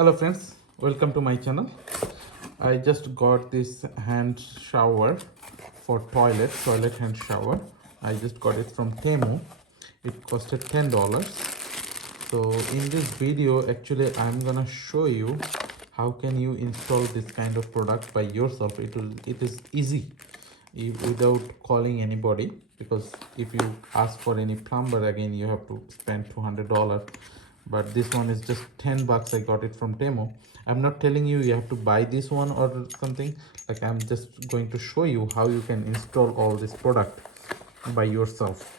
Hello friends, welcome to my channel. I just got this hand shower for toilet hand shower. I just got it from Temu. It costed $10. So in this video actually I'm gonna show you how can you install this kind of product by yourself. It is easy without calling anybody, because if you ask for any plumber again you have to spend $200, but this one is just $10. I got it from Temu. I'm not telling you you have to buy this one or something. Like, I'm just going to show you how you can install all this product by yourself,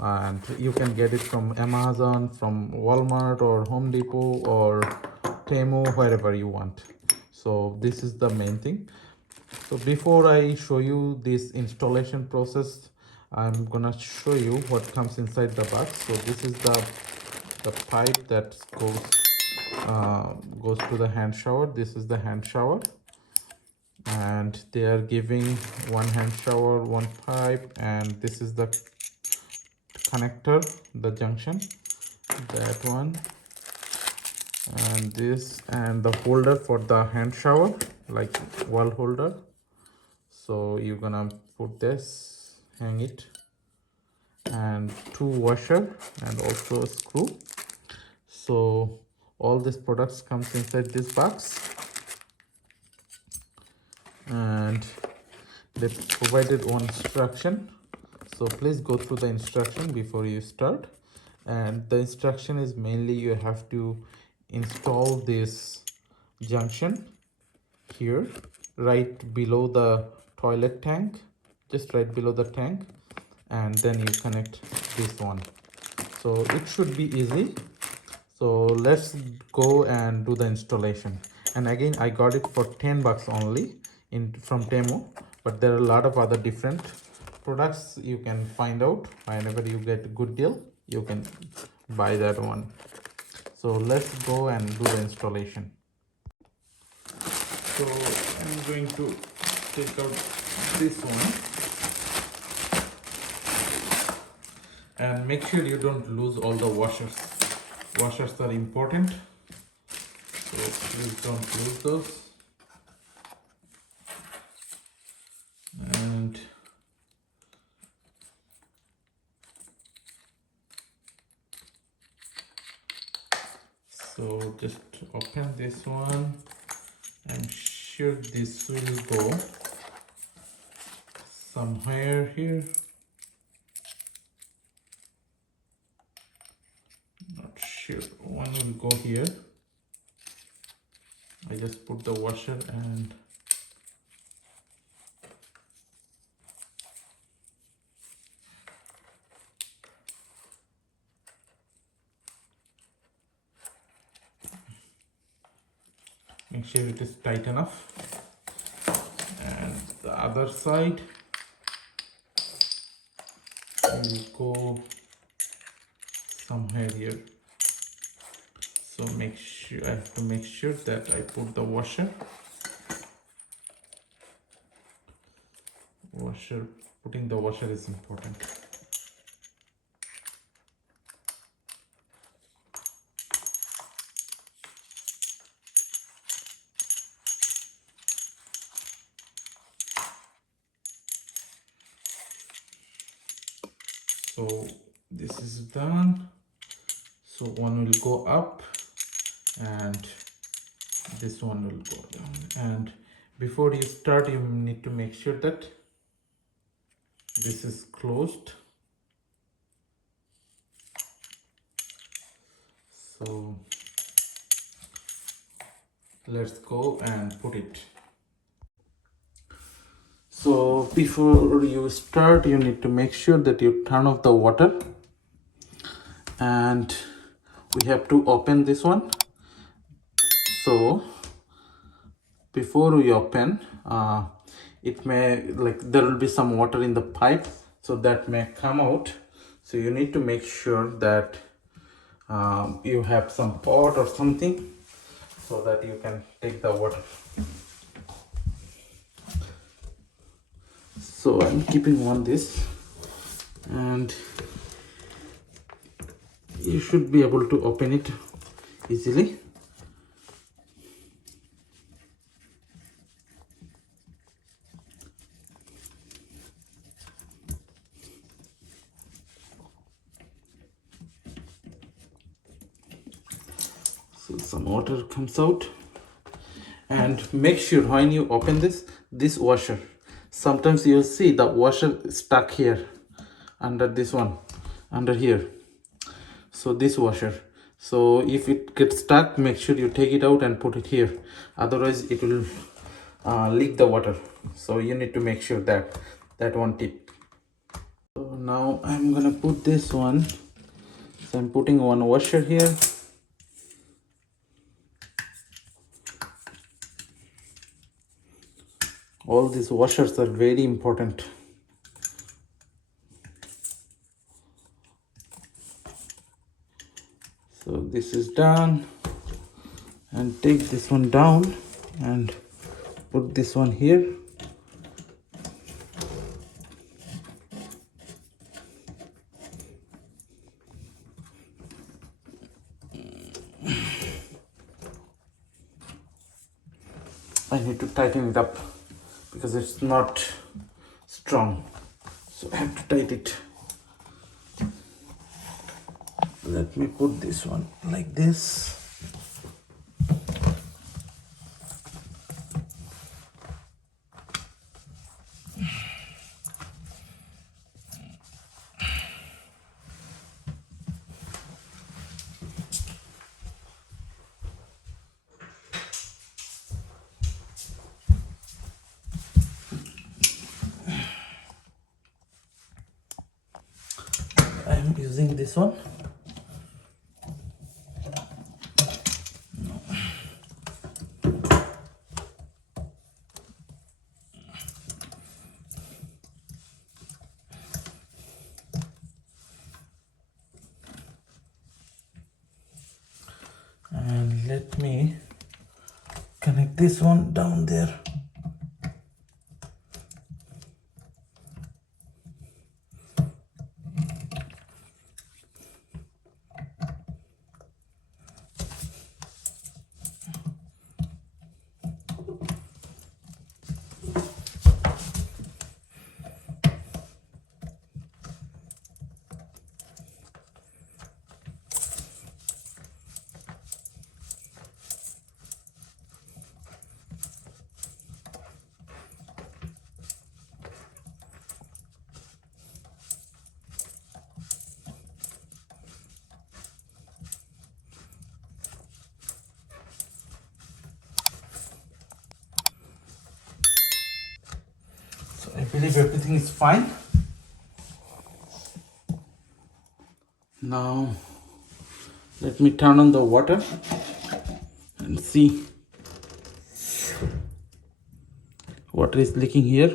and you can get it from Amazon, from Walmart or Home Depot or Temu, wherever you want. So this is the main thing. So before I show you this installation process, I'm gonna show you what comes inside the box. So this is the pipe that goes to the hand shower. This is the hand shower, and they are giving one hand shower, one pipe, and this is the connector, the junction, that one, and this, and the holder for the hand shower, like wall holder. So you're gonna put this, hang it, and two washer and also a screw. So all these products comes inside this box, and they provided one instruction. So please go through the instruction before you start. And the instruction is mainly you have to install this junction here, right below the toilet tank, just right below the tank, and then you connect this one. So it should be easy. So let's go and do the installation. And again, I got it for $10 only from Temu, but there are a lot of other different products you can find out. Whenever you get a good deal, you can buy that one. So let's go and do the installation. So I'm going to take out this one, and make sure you don't lose all the washers. Washers are important, so please don't lose those. And so just open this one. I'm sure this will go somewhere here. Not sure. One will go here. I just put the washer and make sure it is tight enough. And the other side will go somewhere here. So make sure, I have to make sure that I put the washer. Putting the washer is important. So this is done. So one will go up and this one will go down. And before you start, you need to make sure that this is closed. So let's go and put it. So before you start, you need to make sure that you turn off the water, and we have to open this one. So before we open, it may, like, there will be some water in the pipe, so that may come out. So you need to make sure that you have some pot or something so that you can take the water. So I'm keeping on this, and you should be able to open it easily. some water comes out. And make sure when you open this washer, sometimes you'll see the washer stuck here under this one, under here. So this washer, so if it gets stuck, make sure you take it out and put it here, otherwise it will leak the water. So you need to make sure that one tip. So now I'm gonna put this one. So I'm putting one washer here. All these washers are very important. So this is done, and take this one down and put this one here. I need to tighten it up because it's not strong, so I have to tighten it. Let me put this one like this. I'm using this one. And let me connect this one down there. I believe everything is fine. Now let me turn on the water and see. Water is leaking here,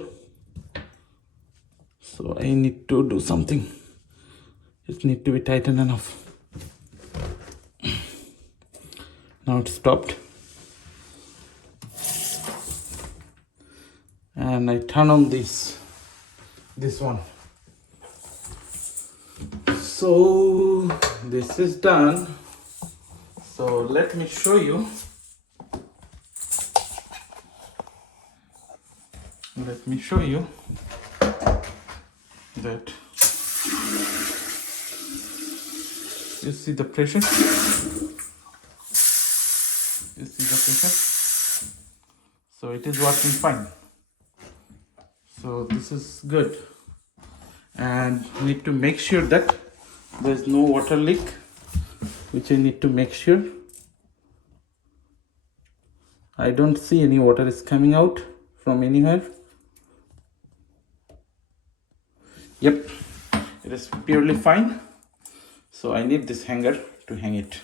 so I need to do something. It needs to be tightened enough. Now it's stopped. And I turn on this one. So this is done. So let me show you. Let me show you that you see the pressure. You see the pressure. So it is working fine. So this is good, and need to make sure that there is no water leak, which I need to make sure. I don't see any water is coming out from anywhere. Yep, it is purely fine. So I need this hanger to hang it.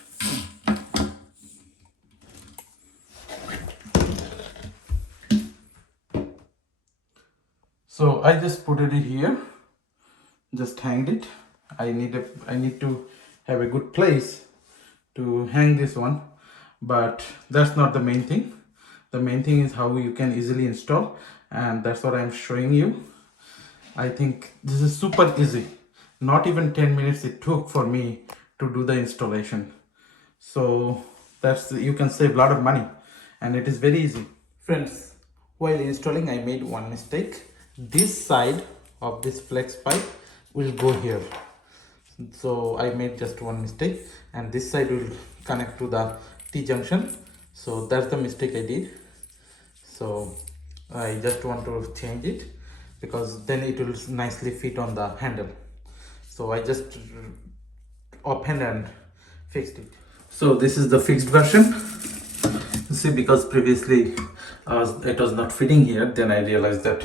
So I just put it here, just hanged it. I need to have a good place to hang this one, but that's not the main thing. The main thing is how you can easily install, and that's what I'm showing you. I think this is super easy. Not even 10 minutes it took for me to do the installation. So that's, you can save a lot of money, and it is very easy. Friends, while installing I made one mistake. This side of this flex pipe will go here. So I made just one mistake, and this side will connect to the T-junction. So that's the mistake I did. So I just want to change it because then it will nicely fit on the handle. So I just opened and fixed it. So this is the fixed version. You see, because previously it was not fitting here, then I realized that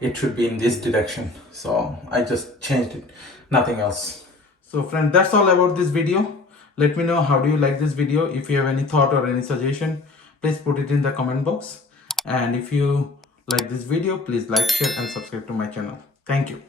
it should be in this direction. So I just changed it, nothing else. So friend, that's all about this video. Let me know how do you like this video. If you have any thought or any suggestion, please put it in the comment box. And if you like this video, please like, share and subscribe to my channel. Thank you.